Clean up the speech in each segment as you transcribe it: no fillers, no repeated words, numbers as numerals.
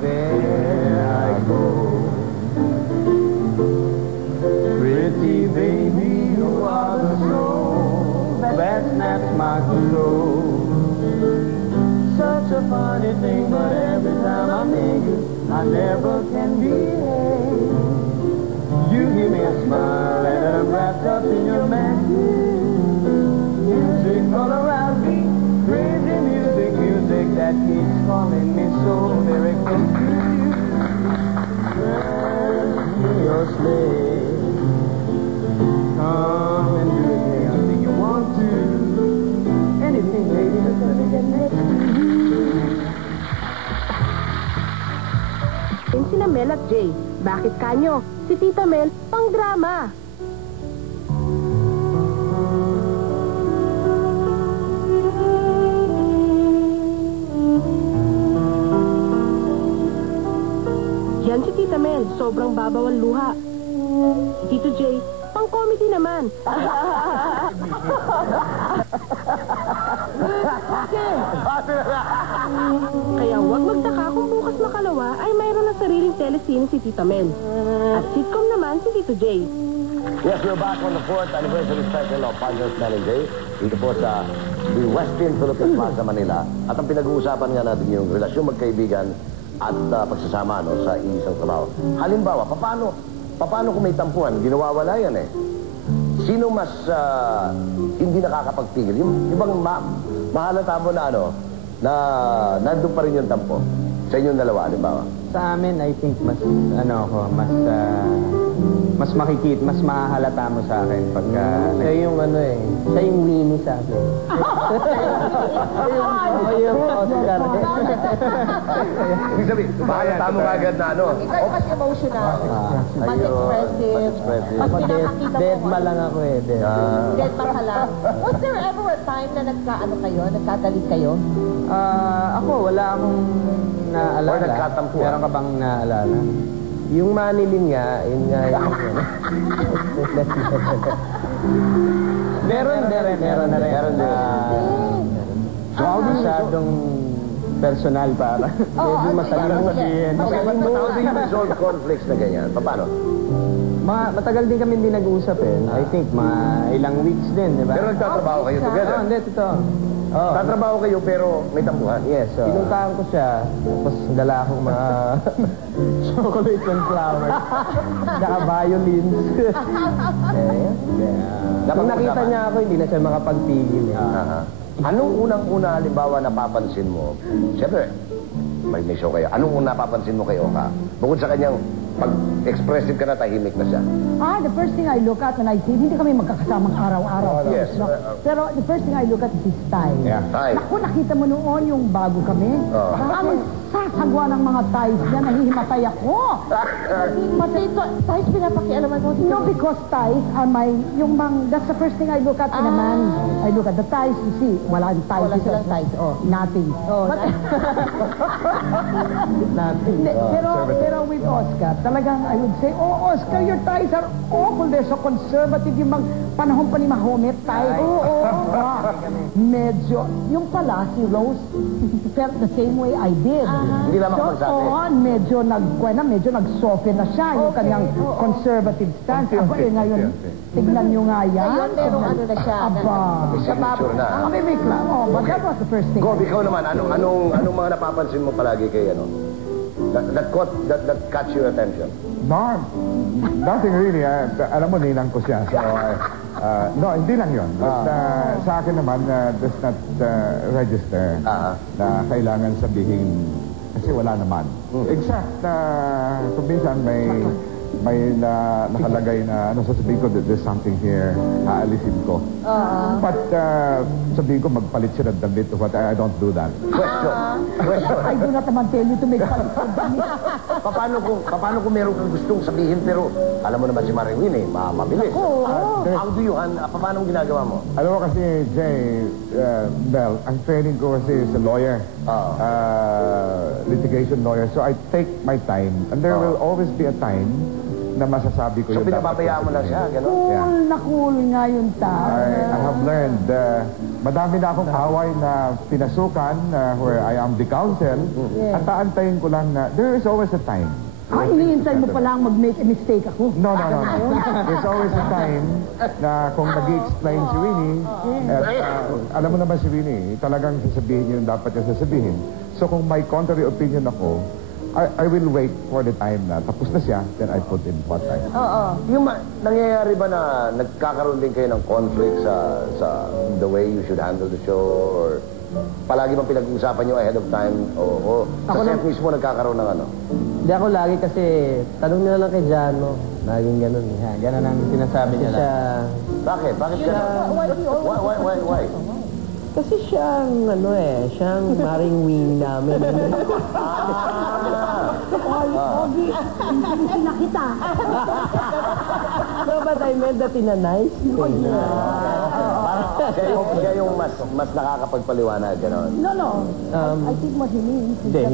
there I go. Pretty baby, you are the soul that snaps my control. Such a funny thing, but every time I meet you, I never can behave. You give me a smile and I'm wrapped up in your magic. Music all around me, crazy music, music that keeps calling me so very close to you. Well, your slave, come and do anything you want to. Anything, baby, just let me get next to you. Sina Mel at Jay, bakit kanyo? Si Tita Mel, pang drama. Yan si Tita Mel, sobrang babaw ang luha. Si Tito Jay, pang comedy naman. Kaya huwag magtaka kung bukas makalawa ay mayroon na sariling telesine si Tita Mel. At sitcom naman si Tito Jay. Yes, we're back on the 4th anniversary special of Partners Mel and Jay. Dito po sa the Westin Philippines Plaza, Manila. At ang pinag-uusapan nga natin yung relasyon magkaibigan at pagsasama sa isang trabaho. Halimbawa, paano kung may tampuhan? Ginawawala yan eh. Sino mas hindi nakakapagpigil? Yung bang mahalata mo na na nandun pa rin yung tampo sa inyong dalawa, halimbawa? Sa amin, I think mas makikita, mas mahahalata mo sa akin pagka... Siya yung siya yung Winnie sa akin. yung Oscar. Ibig sabihin, mahalata mo agad na Ikaw mas emotional. Mas expressive. Mas pinapakita mo. Deadma lang ako eh. Deadma ka lang. Was there ever a time na nagkagalit kayo? Ako, wala akong naalala. Or nagkatampuan. Meron ka bang naalala? Yung manilin nga, yun nga yun. Meron na rin. Masyadong personal para. Medyo masalang sabihin. Paano din yung resolve conflicts na ganyan? Paano? Matagal din kami hindi nag-uusap eh. I think ilang weeks din, di ba? Pero nagtatrabaho kayo together? Oo, hindi, totoo. Tatrabaho kayo pero may tampuhan? Yes. Pinuntahan ko siya, tapos dala akong mga chocolate and flowers, saka violins. Nung nakita niya ako, hindi na siya makapagpigil. Anong unang-una halimbawa napapansin mo? Siyempre, may show kayo. Anong unang napapansin mo kay Oka? Bukod sa kanyang pag-expressive ka na, tahimik na siya. The first thing I look at when I see, hindi kami magkakasamang araw-araw. Yes. No? Pero the first thing I look at is his style. Yeah. Style. Naku, nakita mo noon yung bago kami. Ang sasagwa ng mga ties niya, nahihimatay ako. Pati ito, ties pinapakialaman mo. No, because ties are that's the first thing I look at in a man. I look at the ties, you see, walang ties. Wala silang ties, Nothing. Nothing. Pero with Oscar, talagang I would say, Oscar, your ties are awful. They're so conservative. Yung panahon pa ni Mahomet, ties. Medyo, yung pala, si Rose, felt the same way I did. Hindi naman magsabi. Medyo nag-soften na siya, yung kanyang conservative stance. Ngayon, tignan nyo nga yan. Ngayon, merong na siya. May signature na. May club. But that was the first thing. Gob, ikaw naman, anong mga napapansin mo palagi kay that caught your attention? No, nothing really. Alam mo, ninang ko siya. So, no, hindi lang yun. But sa akin naman, does not register na kailangan sabihin kasi wala naman. Exact, kung minsan may nakalagay na sasabihin ko, there's something here, aalisin ko. But sabihin ko, magpalit siya ng damit, but I don't do that. Question. I do not naman tell you to make palit ng damit. Paano kung meron kang gustong sabihin, pero alam mo naman si Maring Winnie, mabilis. How do you, paano ginagawa mo? Alam mo kasi, Jay, Bell, ang training ko kasi is a lawyer, litigation lawyer, so I take my time, and there will always be a time na masasabi ko So, yun. pinapabayaan mo lang siya, gano'n? Cool na cool nga yung tao. I have learned, madami na akong away na pinasukan where I am the counsel, at taantayin ko lang na there is always a time. Iniintay mo palang mag-make a mistake ako. No. There's always a time na kung nag-explain si Winnie, at alam mo naman si Winnie, talagang sasabihin niya yung dapat niya sasabihin. So kung may contrary opinion ako, I will wait for the time na tapos na siya, then I put in what I... Yung nangyayari ba na nagkakaroon din kayo ng conflict sa the way you should handle the show, or palagi bang pinag-uusapan nyo ahead of time, o sa set mismo nagkakaroon ng ano? Hindi ako lagi kasi, tanong nila lang kay Jano. Laging ganun. Yeah, ganun ang sinasabi niya lang. Bakit? Bakit gano'n? Why? Kasi siyang, siyang Maring Winnie namin. Hindi na kita. No, but I meant that in a nice way. Siya yung mas nakakapagpaliwanag, gano'n? No. I think what he means is Hindi, that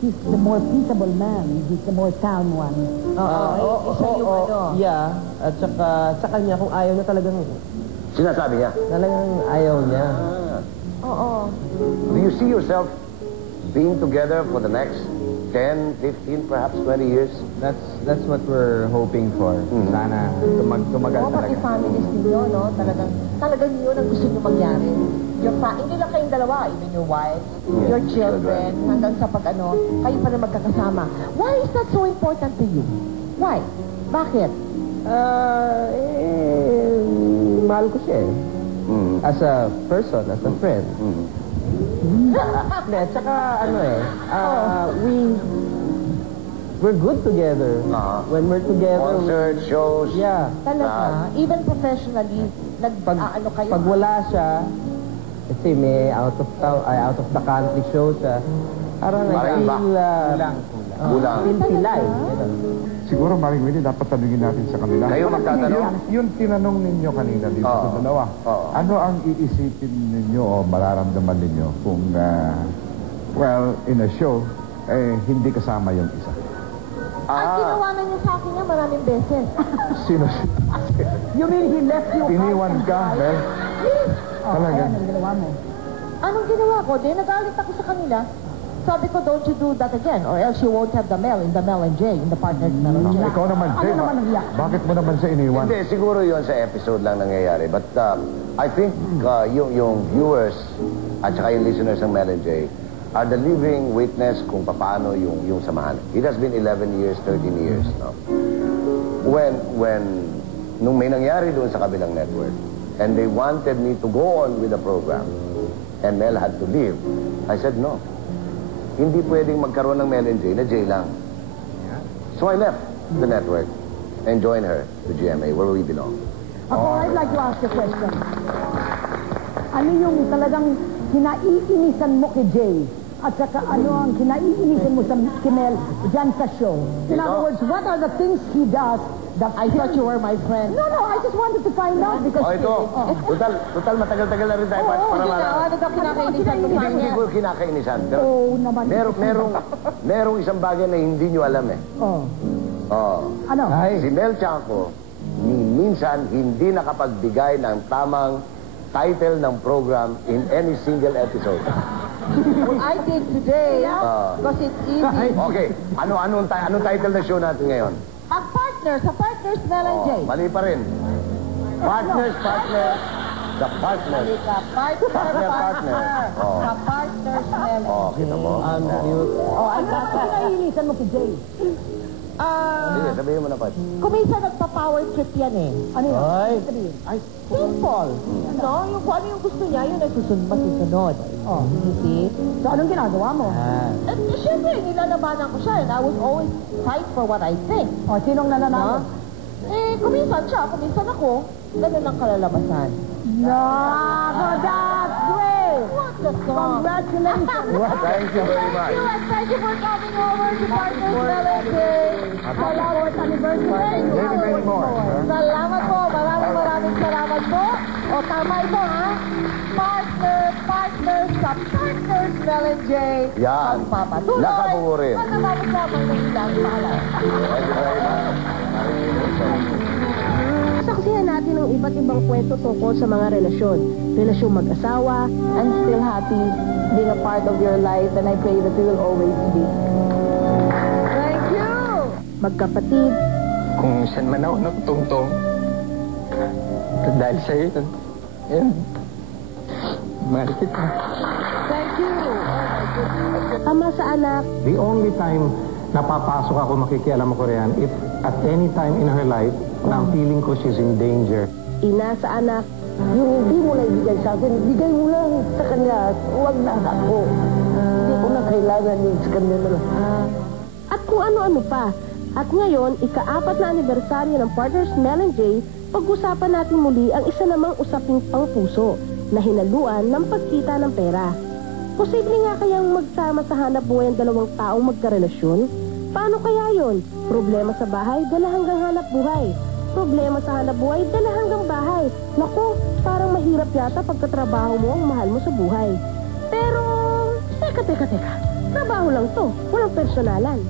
he's the more peaceable man. He's the more calm one. Yeah, at saka sa kanya, kung ayaw niya talagang Sinasabi niya? ayaw niya. Do you see yourself being together for the next 10, 15, perhaps 20 years? That's what we're hoping for. Sana tumagal Pati talaga. families ninyo, no? Talagang yun ang gusto nyo mangyari. Hindi lang kayong dalawa, even your wife, your children, hanggang sa kayo pa rin magkakasama. Why is that so important to you? Why? Bakit? Mahal ko siya eh. As a person, as a friend. Hindi, tsaka we're good together. When we're together, Concert, shows. yeah. Talaga? Even professionally, kayo? Pag wala siya, kasi may out of the country show siya, parang Maring ba? Kulang. feel pilay. Ganun. Siguro, Maring Winnie, dapat tanungin natin sa kanila. Kayo magtatanong? Yung tinanong ninyo kanina dito sa dalawa, ano ang iisipin ninyo o mararamdaman ninyo kung, in a show, hindi kasama yung isa? Ang ginawa na niya sa akin niya maraming beses. Sino? You mean he left you? Iniwan ka, Mel? Talaga? Anong ginawa mo? Anong ginawa ko? Nagalit ako sa kanila. Sabi ko, don't you do that again, or else you won't have the Mel in the Mel and Jay, in the partners Mel and Jay. Ikaw naman, Jay, bakit mo naman siya iniwan? Hindi, siguro yun sa episode lang nangyayari. But I think yung viewers at saka yung listeners ng Mel and Jay are the living witness kung paano yung samahan. It has been 11 years, 13 years. No? Nung may nangyari doon sa kabilang network, and they wanted me to go on with the program, and Mel had to leave, I said no. Hindi pwedeng magkaroon ng Mel and Jay na Jay lang. So I left the network and joined her to GMA, where we belong. Ako, I'd like to ask a question. Ano yung talagang kinaiinisan mo kay Jay? At saka ano ang kinaiinisan mo sa Mel dyan sa show? In other words, what are the things he does that I thought you were my friend. No, I just wanted to find out because... Total matagal-tagal na rin tayo para malaman. Ano daw kinakainisan mo sa Hindi ko kanya? siguro kinakainisan. Pero naman. merong isang bagay na hindi nyo alam eh. Ano? Si Mel Chanco, minsan hindi nakapagbigay ng tamang title ng program in any single episode. I did today, because it's easy. Okay, anong title na show natin ngayon? Ang partners, sa partners Mel and Jay. Mali pa rin. Partners. The partners. Mali ka. Partner. Sa partners Mel and Jay. Kita mo? Ano ang kinaiinisan mo kay Jay? Sige, sabihin mo na, Pat. Kumisa nagpa-power trip yan eh. Ano yun? Simple. No, kung ano yung gusto niya, yun ay masusunod. You see? So, anong ginagawa mo? At syempre, nilalabanan ko siya and I would always fight for what I think. Sinong nananalo? Kuminsan siya, kuminsan ako. Ganun ang kalalabasan. That's great! What the song? Congratulations! Thank you very much. Thank you for coming over to Partners Mel and Jay. Salamat anniversary! Many more. Salamat po. Maraming salamat po. O, tama ito, ha? Partners sa Partners Mel and Jay. Yan. Magpapatuloy. Nakabuo rin. At nakakasama ng ilang pala. Thank you very much. Saksihan natin ang iba't ibang kwento tungkol sa mga relasyon. Relasyong mag-asawa, I'm still happy being a part of your life, and I pray that we will always be. thank you! Magkapatid, Kung saan man ako nakatungtong, dahil sa'yo yun. Ayun. Mahal kita. thank you! Oh my goodness. Ama sa anak, The only time na papasok ako makikialam ko riyan, if at any time in her life, na ang feeling ko she's in danger. ina sa anak, Yung hindi mo na ibigay sa akin, ibigay mo lang sa kanya. Huwag na ako. Hindi ko na kailangan yung sa kanya na lang. at kung ano-ano pa. At ngayon, ika-4 na anibersaryo ng Partners Mel and Jay, pag-usapan natin muli ang isa namang usaping pang-puso na hinaluan ng pagkita ng pera. Posible nga kayang magsama sa hanap buhay ang dalawang taong magkarelasyon? Paano kaya yon? Problema sa bahay, dala hanggang hanap buhay. Problema sa hanap buhay, dala hanggang bahay. Naku, parang mahirap yata pagkatrabaho mo ang mahal mo sa buhay. Pero, teka. Trabaho lang to, walang personalan.